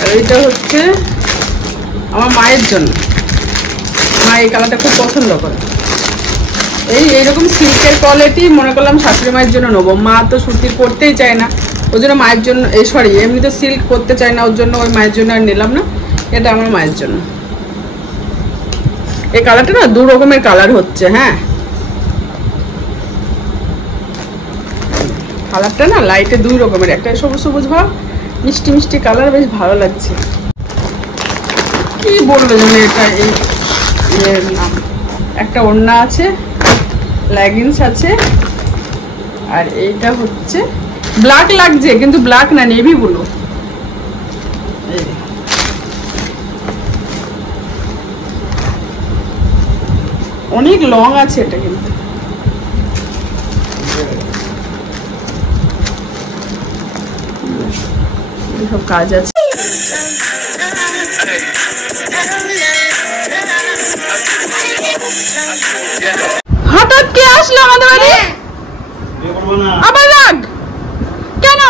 আর এইটা হচ্ছে আমার মায়ের জন্য, মা এই কালারটা খুব পছন্দ করে। এইরকম সিল্কের কোয়ালিটি মনে করলাম শাশুড়ি মায়ের জন্য নেবো। মা তো সুতির পরতেই চায় না, ওই জন্য মায়ের জন্য, এমনি তো সিল্ক পরতে চায় না, ওর জন্য ওই মায়ের জন্য আর নিলাম না। এটা আমার মায়ের জন্য। এই কালারটা না 2 রকমের কালার হচ্ছে। হ্যাঁ, কালারটা না লাইটে 2 রকমের, একটা সবুজ সবুজ ভাব, মিষ্টি মিষ্টি কালার, বেশ ভালো লাগছে। কি বললো যেন এটা, এর নাম, একটা ওড়না আছে, লেগিংস আছে, আর এইটা হচ্ছে ব্ল্যাক লাগছে কিন্তু ব্ল্যাক না, নেভি ব্লু। অনেক লং আছে এটা, কিন্তু সব কাজ আছে। হঠাৎ কে আসলো আমাদের বাড়ি? আবার রাগ কেন?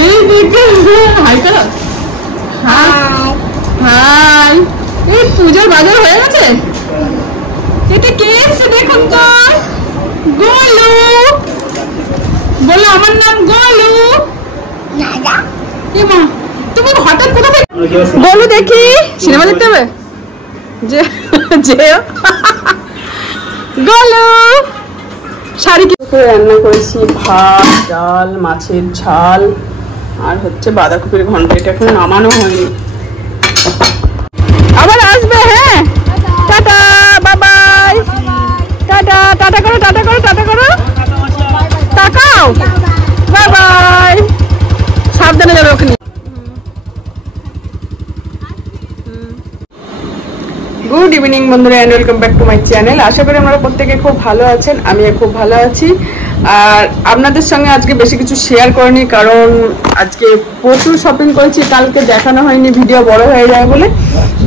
এই দেখে হাই করো। হাই, এই পূজার বাজার হয়ে গেছে। এটা কে এসছে দেখুন তো? গোলু, বলো আমার নাম গোলু। তুমি হঠাৎ কোথা থেকে? গোলু দেখি, সিনেমা দেখতে হবে যে গোলু। শাড়ি কি রান্না করেছি? ভাত, ডাল, মাছের ঝাল, আর হচ্ছে বাঁধাকপির ঘন্ট। এটা এখন নামানো হয়নি, আবার আসবে। হ্যাঁ, tata, bye bye, tata, tata করো, টাটা করো, টাটা করো, তাকাও, বাই বাই, সাবধানে যাবে ওখানে। গুড ইভিনিং বন্ধুরা, and welcome back to my channel. আশা করি আপনারা প্রত্যেকে খুব ভালো আছেন, আমিও খুব ভালো আছি। আর আপনাদের সঙ্গে আজকে বেশি কিছু শেয়ার করিনি, কারণ আজকে প্রচুর শপিং করেছি, কালকে দেখানো হয়নি, ভিডিও বড় হয়ে যায় বলে,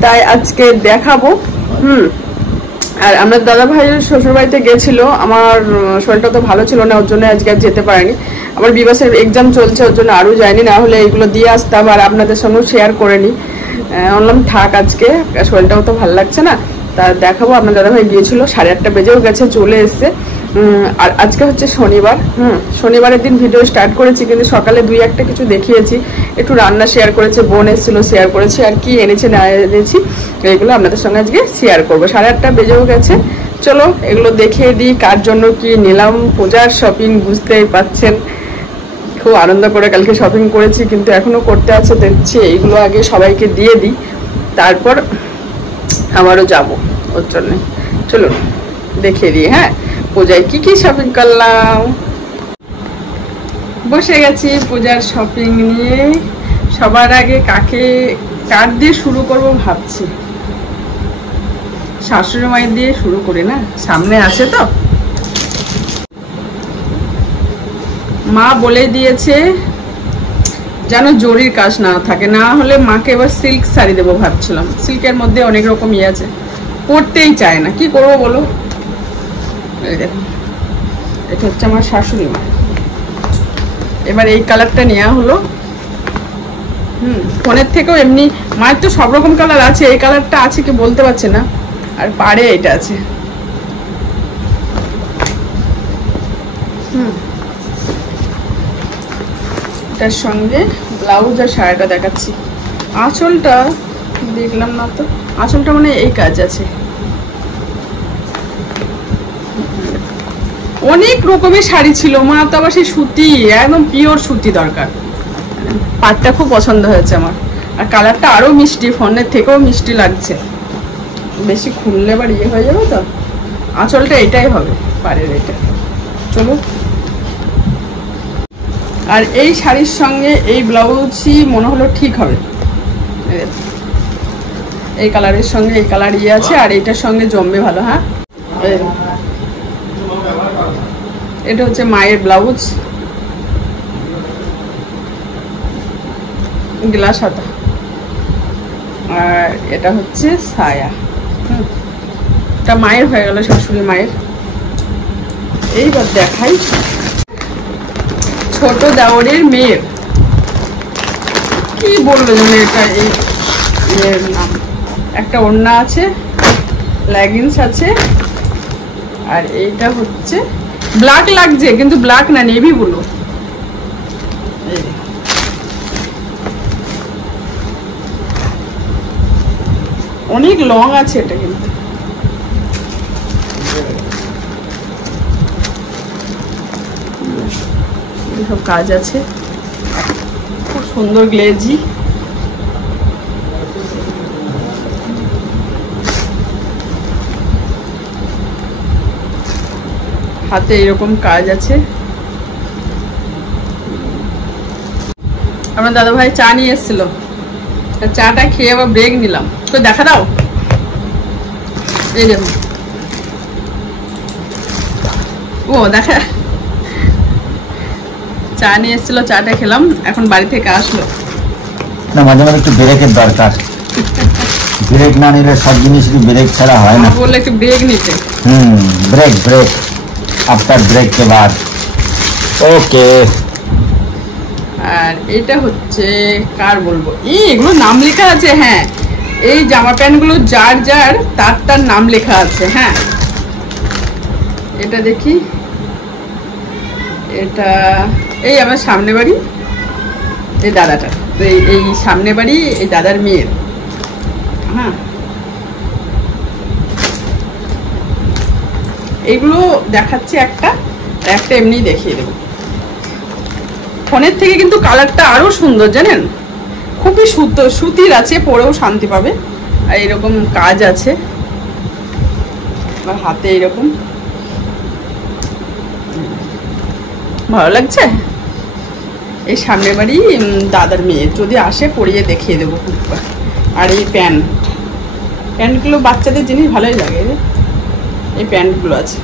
তাই আজকে দেখাবো। আর আমরা দাদা ভাইয়ের শ্বশুরবাড়িতে গেছিল, আমার শরীরটা তো ভালো ছিল না, ওর জন্য আজকে আর যেতে পারিনি। আমার বিবাসের এক্সাম চলছে, ওর জন্য আরও যায়নি, না হলে এইগুলো দিয়ে আসতাম আর আপনাদের সঙ্গেও শেয়ার করে নিই। বললাম থাক, আজকে শরীরটাও তো ভালো লাগছে না, তা দেখাবো। আপনার দাদাভাই গিয়েছিল, 8:30 বেজেও গেছে, চলে এসছে। আর আজকে হচ্ছে শনিবার। শনিবারের দিন ভিডিও স্টার্ট করেছি, কিন্তু সকালে 2-1টা কিছু দেখিয়েছি, একটু রান্না শেয়ার করেছি, বোন এসেছিলো শেয়ার করেছি, আর কি এনেছে না এনেছি এগুলো আপনাদের সঙ্গে আজকে শেয়ার করবো। 8:30 বেজেও গেছে, চলো এগুলো দেখিয়ে দিই কার জন্য কি নিলাম। পূজার শপিং বুঝতেই পাচ্ছেন, খুব আনন্দ করে কালকে শপিং করেছি, কিন্তু এখনো করতে আছে, দেখছি এইগুলো আগে সবাইকে দিয়ে দিই, তারপর আমারও যাব ওর জন্য। চলো দেখিয়ে দিই। হ্যাঁ, পূজায় কি কি শপিং করলাম। বসে গেছি পূজার শপিং নিয়ে। সবার আগে কার দিয়ে শুরু করব ভাবছি। শাশুড়ি মায়ের দিয়ে শুরু করি না, সামনে আছে তো। মা বলে দিয়েছে যেন জরির কাজ না থাকে, না হলে মাকে এবার সিল্ক শাড়ি দেবো ভাবছিলাম। সিল্কের মধ্যে অনেক রকম ইয়ে আছে, পরতেই চায় না, কি করবো বলো। এই দেখুন, এটা হচ্ছে আমার শাশুড়ি মা। এবার এই কালারটা নেওয়া হলো। ফোনের থেকেও এমনি মায়ের তো সব রকম কালার আছে, এই কালারটা আছে কি বলতে পারছে না। আর পাড়ে এটা আছে। এটার সঙ্গে ব্লাউজ আর শাড়িটা দেখাচ্ছি। আঁচলটা দেখলাম না তো, আঁচলটা মানে এই কাজ আছে। অনেক রকমের শাড়ি ছিল, মা তো আবার সেই সুতি, একদম পিওর সুতি দরকার। পাটটা খুব পছন্দ হয়েছে আমার, আর কালারটা আরো মিষ্টি, ফোনের থেকেও মিষ্টি লাগছে। বেশি খুললে আবার ইয়ে হয়ে যাবে তো। আঁচলটা এটাই হবে, পাড়ের এটা। চলো, আর এই শাড়ির সঙ্গে এই ব্লাউজই মনে হলো ঠিক হবে। এই কালারের সঙ্গে এই কালার ইয়ে আছে, আর এইটার সঙ্গে জমবে ভালো। হ্যাঁ, এটা হচ্ছে মায়ের ব্লাউজ, গ্লাস হাতা, আর এটা হচ্ছে সায়া। এটা মায়ের হয়ে গেল, শাশুড়ি মায়ের। এইবার দেখাই ছোট দেওরের মেয়ের। কি বলবো যেন এটা, এই নাম। একটা ওড়না আছে, লেগিংস আছে, আর এইটা হচ্ছে ব্ল্যাক লাগছে কিন্তু ব্ল্যাক না, নেভি ব্লু। অনেক লং আছে এটা, কিন্তু সব কাজ আছে, খুব সুন্দর গ্লেজি। হাতে এরকম কাজ আছে। আমার দাদা ভাই চা নিয়ে এসেছিল, চাটা খেয়ে আবার ব্রেক নিলাম। তো দেখা দাও, এই দেখুন, ও দেখা, চা নিয়ে এসেছিল, চাটা খেলাম, এখন বাড়ি থেকে আসলো। না, মাঝে মাঝে একটু ব্রেকের দরকার। ব্রেক না নিলে সব জিনিস ব্রেক ছাড়া হয় না। বললে একটু ব্রেক নিতে। ব্রেক ব্রেক আফটার ব্রেক কে বাদ। ওকে। আর এটা হচ্ছে কার বলবো, এগুলো নাম লেখা আছে। হ্যাঁ, এই জামা প্যান্ট গুলো যার যার তার নাম লেখা আছে। হ্যাঁ, এটা দেখি, এটা এই আমার সামনে বাড়ি, এই দাদাটা, এই সামনে বাড়ি এই দাদার মেয়ের। হ্যাঁ, এইগুলো দেখাচ্ছে একটা, একটা এমনি দেখিয়ে দেবো। ফোনের থেকে কিন্তু কালারটা আরো সুন্দর, জানেন, খুবই সুতির আছে, পরেও শান্তি পাবে। আর এরকম কাজ আছে, আমার হাতে এরকম, ভালো লাগছে। এই সামনে বাড়ি দাদার মেয়ে, যদি আসে পরিয়ে দেখিয়ে দেবো। আর এই প্যান্টগুলো বাচ্চাদের জিনিস ভালোই লাগে, এই প্যান্টগুলো আছে।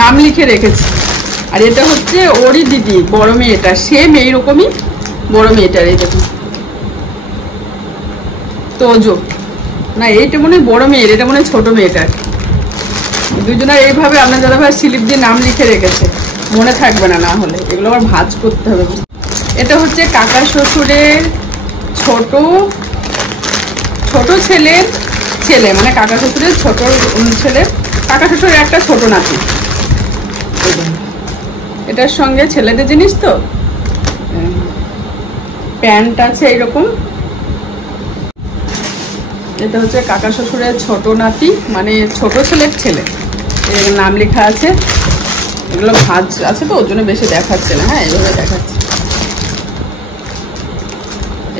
নাম লিখে রেখেছি। আর এটা হচ্ছে ওরই দিদি, বড় মেয়েটা, সেম এইরকমই বড় মেয়েটার। এই দেখুন, তোজো না, এইটা মনে হয় বড় মেয়ের, এটা মনে হয় ছোট মেয়েটার। দুজনের এইভাবে আপনার দাদা ভাই স্লিপ দিয়ে নাম লিখে রেখেছে, মনে থাকবে না, না হলে এগুলো আবার ভাঁজ করতে হবে। এটা হচ্ছে কাকা শ্বশুরের ছোট ছেলের ছেলে, মানে কাকা শ্বশুরের ছোট ছেলের, কাকা শ্বশুরের একটা ছোট নাতি। এটার সঙ্গে ছেলেদের জিনিস তো, প্যান্ট আছে এইরকম। এটা হচ্ছে কাকা শ্বশুরের ছোট নাতি, মানে ছোট ছেলের ছেলে, এর নাম লেখা আছে। এগুলো ভাঁজ আছে তো, ওর জন্য বেশি দেখাচ্ছে না। হ্যাঁ, এইভাবে দেখাচ্ছে।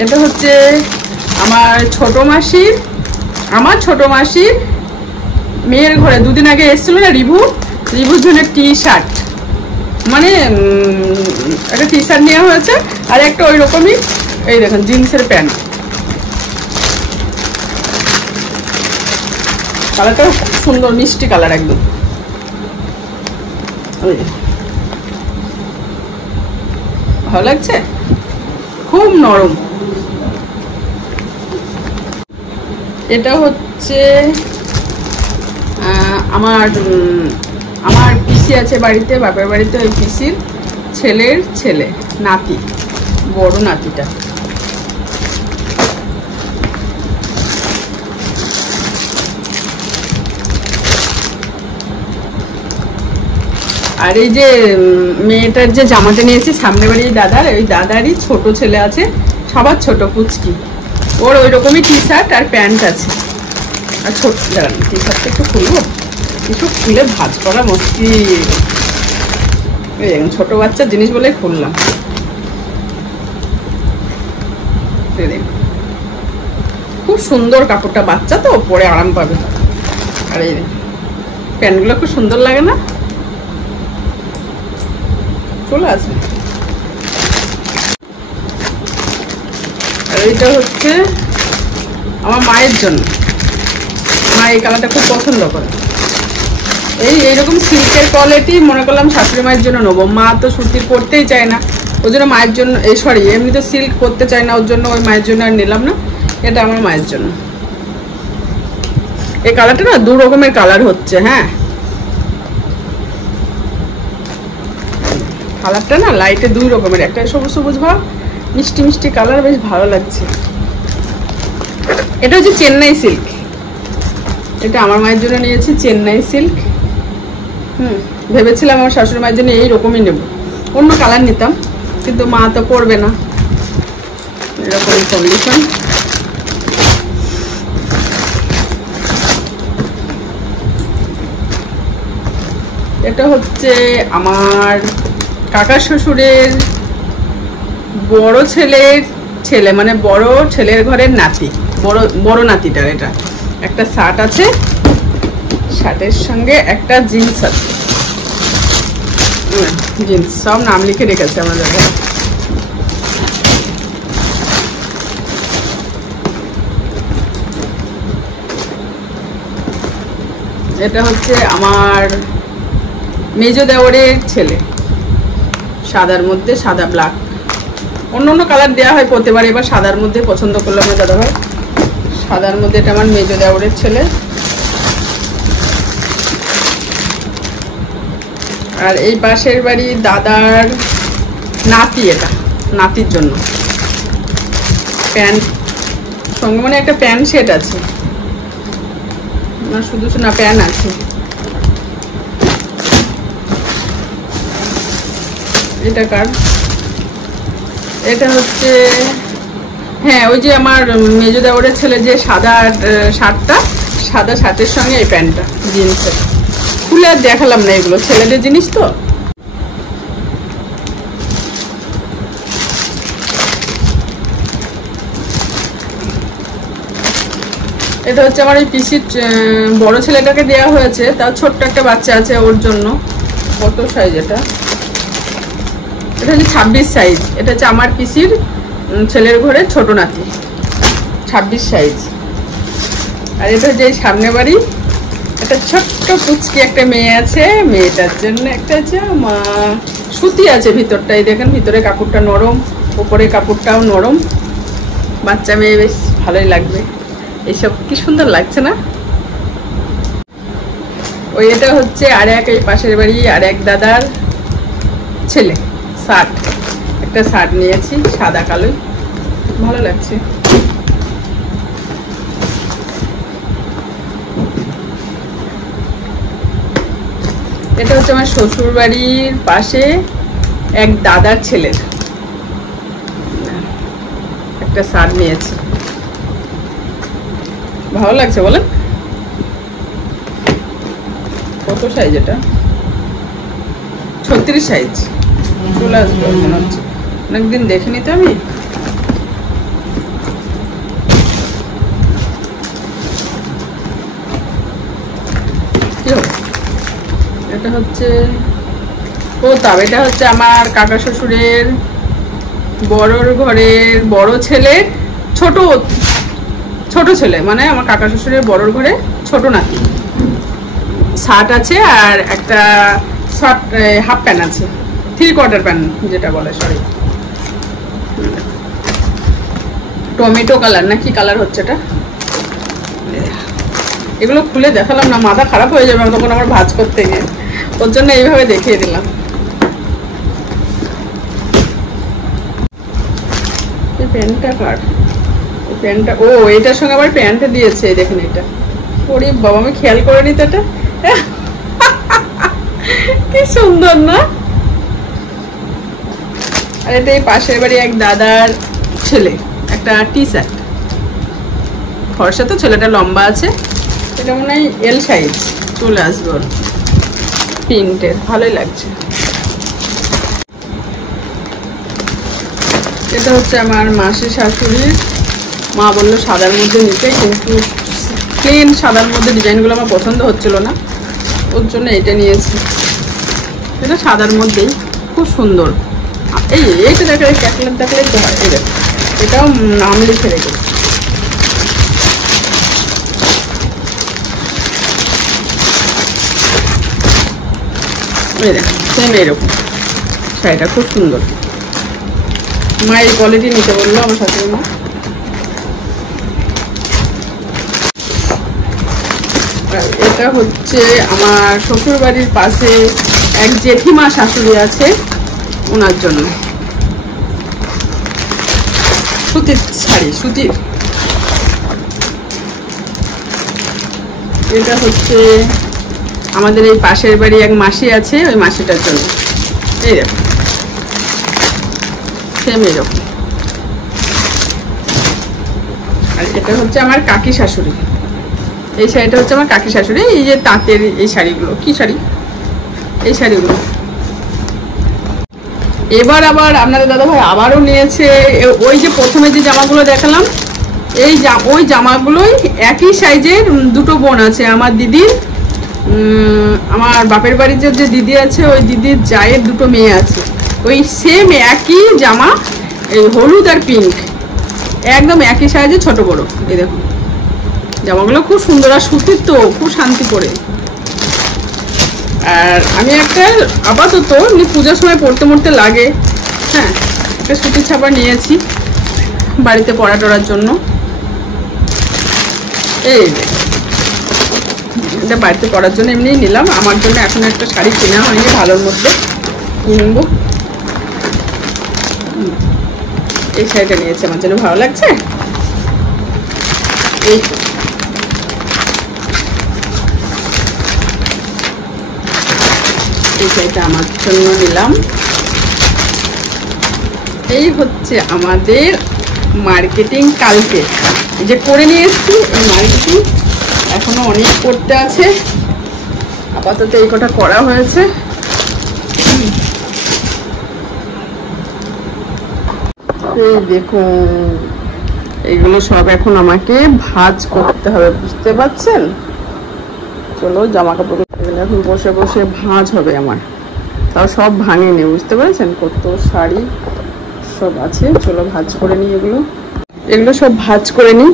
এটা হচ্ছে আমার ছোট মাসির মেয়ের ঘরে দুদিন আগে এসেছিল না রিভুর জন্য টি শার্ট, মানে একটা টি শার্ট নেওয়া হয়েছে, আর একটা ওই রকমই, এই দেখুন, জিন্সের প্যান্ট। কালারটাও খুব সুন্দর, মিষ্টি কালার একদম। ভালো লাগছে, খুব নরম। এটা হচ্ছে আমার পিসি আছে বাড়িতে, বাপের বাড়িতে, ওই পিসির ছেলের ছেলে, নাতি, বড় নাতিটা। আর এই যে মেয়েটার যে জামাটা নিয়েছি সামনে বাড়ির দাদার, ওই দাদারই ছোট ছেলে আছে, সবার ছোট, পুচকি, ওর ওই রকমই টি শার্ট আর প্যান্ট আছে। আর ছোট টি শার্টটা একটু খুলবো, একটু খুলে ভাঁজ করা মুশকিল। ছোট বাচ্চার জিনিস বলে খুললাম। খুব সুন্দর কাপড়টা, বাচ্চা তো পরে আরাম পাবে। আর এই প্যান্টগুলো খুব সুন্দর লাগে না, চলে আসবে। আর এইটা হচ্ছে আমার মায়ের জন্য, মা এই কালারটা খুব পছন্দ করে। এইরকম সিল্কের কোয়ালিটি মনে করলাম শাশুড়ি মায়ের জন্য নেবো। মা তো সুতির পরতেই চায় না, ওই জন্য মায়ের জন্য, এমনি তো সিল্ক পরতে চায় না, ওর জন্য ওই মায়ের জন্য আর নিলাম না। এটা আমার মায়ের জন্য। এই কালারটা না দু রকমের কালার হচ্ছে। হ্যাঁ, কালারটা না লাইটে দুই রকমের, একটা সবুজ সবুজ ভাব, মিষ্টি মিষ্টি কালার, বেশ ভালো লাগছে। এটা হচ্ছে চেন্নাই সিল্ক, এটা আমার মায়ের জন্য নিয়েছি চেন্নাই সিল্ক। ভেবেছিলাম আমার শাশুড়ি মায়ের জন্য এইরকমই নেব, অন্য কালার নিতাম, কিন্তু মা তো পরবে না, এরকম কন্ডিশন। এটা হচ্ছে আমার কাকা শ্বশুরের বড় ছেলের ছেলে, মানে বড় ছেলের ঘরের নাতি, বড় নাতিটার এটা একটা শার্ট আছে, শার্টের সঙ্গে একটা জিন্স আছে, জিন্স সব নাম লিখে রেখেছে আমাদের। এটা হচ্ছে আমার মেজ দেওরের ছেলে, সাদার মধ্যে সাদা ব্ল্যাক, অন্য অন্য কালার দেওয়া হয় প্রতিবার, এবার সাদার মধ্যে পছন্দ করলাম না দাদা ভাই, সাদার মধ্যে। এটা আমার মেজ দেওরের ছেলে। আর এই পাশের বাড়ি দাদার নাতি, এটা নাতির জন্য প্যান্ট সঙ্গে, মানে একটা প্যান্ট সেট আছে না, শুধু না প্যান্ট আছে। এটা কার? এটা হচ্ছে, হ্যাঁ ওই যে আমার মেজো দেওরের ছেলে যে সাদা শার্টটা, সাদা শার্টের সঙ্গে এই প্যান্টটা জিন্সের, খুলে আর দেখালাম না, এগুলো ছেলেদের জিনিস তো। এটা হচ্ছে আমার এই পিসির বড় ছেলেটাকে দেওয়া হয়েছে, তাও ছোট্ট একটা বাচ্চা আছে ওর জন্য। কত সাইজ এটা? এটা হচ্ছে 26 সাইজ। এটা হচ্ছে আমার পিসির ছেলের ঘরে ছোট নাতি, 26 সাইজ। আর এটা হচ্ছে এই সামনে বাড়ি, একটা ছোট্ট পুচকি একটা মেয়ে আছে, মেয়েটার জন্য একটা হচ্ছে মা সুতি আছে ভিতরটাই, দেখেন ভিতরে কাপড়টা নরম, উপরে কাপড়টাও নরম, বাচ্চা মেয়ে বেশ ভালোই লাগবে। এইসব কি সুন্দর লাগছে না? ওই এটা হচ্ছে আর এক এই পাশের বাড়ি আর এক দাদার ছেলে, শার্ট, একটা শার্ট নিয়েছি সাদা কালোই, ভালো লাগছে। এটা হচ্ছে আমার শ্বশুর বাড়ির পাশে এক দাদার ছেলের একটা শার্ট নিয়েছি, ভালো লাগছে বলেন? কত সাইজ এটা? 36 সাইজ, চলে আসবে মনে হচ্ছে, অনেকদিন দেখিনি তো আমি। এটা হচ্ছে প্রতাপ, এটা হচ্ছে আমার কাকা শ্বশুরের বড়র ঘরের বড় ছেলের ছোট ছেলে, মানে আমার কাকা শ্বশুরের বড়র ঘরে ছোট নাতি। শার্ট আছে আর একটা শর্ট হাফ প্যান্ট আছে, 3/4 প্যান্ট যেটা বলে, সরি টমেটো কালার না কি কালার হচ্ছে এটা। এগুলো খুলে দেখালাম না, মাথা খারাপ হয়ে যাবে তখন আমার ভাঁজ করতে গিয়ে, ওর জন্য এইভাবে দেখিয়ে দিলাম। এই প্যান্টটা কার? এই প্যান্টটা, ও এটার সঙ্গে আবার প্যান্টটা দিয়েছে, দেখেন এটা। ওরে বাবা, আমি খেয়াল করে নিতে, এটা কি সুন্দর না? আর এটা এই পাশের বাড়ি এক দাদার ছেলে, একটা টি শার্ট, ফর্সা তো, ছেলেটা লম্বা আছে, এটা মনে হয় এল সাইজ, চলে আসবে ওর, প্রিন্টের, ভালোই লাগছে। এটা হচ্ছে আমার মাসির শাশুড়ির, মা বললো সাদার মধ্যে নিতে, কিন্তু প্লেন সাদার মধ্যে ডিজাইনগুলো আমার পছন্দ হচ্ছিল না, ওর জন্য এটা নিয়েছি। এটা সাদার মধ্যেই খুব সুন্দর। এইটা দেখলে ক্যাটলগ দেখলে তো হয়, এই দেখ, এটাও নাম লিখে রেখেছি। এই দেখ সেম এরকম শাড়িটা খুব সুন্দর, মা এই কোয়ালিটি নিতে বললো আমার শাশুড়ি মা। এটা হচ্ছে আমার শ্বশুর বাড়ির পাশে এক জেঠিমা শাশুড়ি আছে, ওনার জন্য সুতির শাড়ি, সুতির। এটা হচ্ছে আমাদের এই পাশের বাড়ি এক মাসি আছে, ওই মাসিটার জন্য। এই দেখো সেম এরকম। আর এটা হচ্ছে আমার কাকি শাশুড়ি, এই শাড়িটা হচ্ছে আমার কাকি শাশুড়ি। এই যে তাঁতের এই শাড়িগুলো, কি শাড়ি, এই শাড়িগুলো। এবার আবার আপনাদের দাদাভাই আবারও নিয়েছে ওই যে প্রথমে যে জামাগুলো দেখালাম, ওই জামাগুলোই একই সাইজের দুটো বোন আছে আমার দিদির। আমার বাপের বাড়ির যে দিদি আছে, ওই দিদির জায়ের দুটো মেয়ে আছে, ওই সেম একই জামা, এই হলুদ আর পিঙ্ক, একদম একই সাইজে, ছোট বড়। এই দেখুন জামাগুলো খুব সুন্দর আর সুতির, তো খুব শান্তি করে। আর আমি একটা আপাতত পূজার সময় পরতে মরতে লাগে, হ্যাঁ, একটা সুতির ছাপা নিয়েছি বাড়িতে পরা টরার জন্য। এই এটা বাড়িতে পরার জন্য এমনি নিলাম, আমার জন্য এখন একটা শাড়ি কেনা হয়নি, ভালোর মধ্যে কিনবো। এই শাড়িটা নিয়েছি, আমার জন্য ভালো লাগছে। এই শাড়িটা আমার জন্য নিলাম। এই হচ্ছে আমাদের মার্কেটিং কালকে এই যে করে নিয়ে এসেছি, এই মার্কেটিং এখনো অনেক করতে আছে, আপাতত এই কটা করা হয়েছে। এই দেখুন এগুলো সব এখন আমাকে ভাঁজ করতে হবে, বুঝতে পারছেন? চলো জামা কাপড় এখন বসে বসে ভাঁজ হবে আমার, তাও সব ভাঙেনি, বুঝতে পারছেন? কত শাড়ি সব আছে, চলো ভাঁজ করে নিই। এগুলো সব ভাঁজ করে নিই।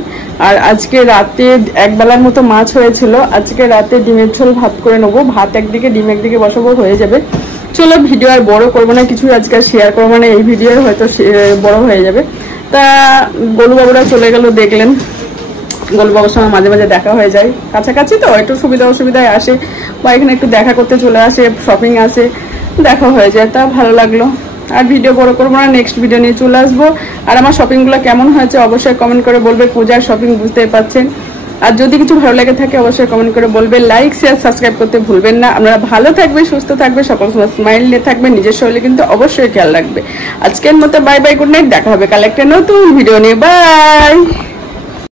আর আজকে রাতে একবেলার মতো মাছ হয়েছিল, আজকে রাতে ডিমের ঝোল ভাত করে নেবো, ভাত একদিকে ডিম একদিকে বসাবো, হয়ে যাবে। চলো ভিডিও আর বড় করবো না, কিছু আজকে শেয়ার করবো না, এই ভিডিও হয়তো বড় হয়ে যাবে। তা গোলুবাবুরা চলে গেল, দেখলেন গোলুবাবুর সঙ্গে মাঝে মাঝে দেখা হয়ে যায়, কাছাকাছি তো একটু সুবিধা অসুবিধায় আসে, বা এখানে একটু দেখা করতে চলে আসে, শপিং আসে, দেখা হয়ে যায়, তা ভালো লাগলো। আর ভিডিও বড় করবো না, নেক্সট ভিডিও নিয়ে চলে আসবো। আর আমার শপিংগুলো কেমন হয়েছে অবশ্যই কমেন্ট করে বলবে, পূজার শপিং বুঝতেই পারছেন। আর যদি কিছু ভালো লেগে থাকে অবশ্যই কমেন্ট করে বলবে, লাইক শেয়ার সাবস্ক্রাইব করতে ভুলবেন না। আপনারা ভালো থাকবে, সুস্থ থাকবে, সকল সময় স্মাইল নিয়ে থাকবে, নিজের শরীরে কিন্তু অবশ্যই খেয়াল রাখবে। আজকের মতো বাই বাই, গুড নাইট, দেখা হবে কাল একটা নতুন ভিডিও নিয়ে, বাই।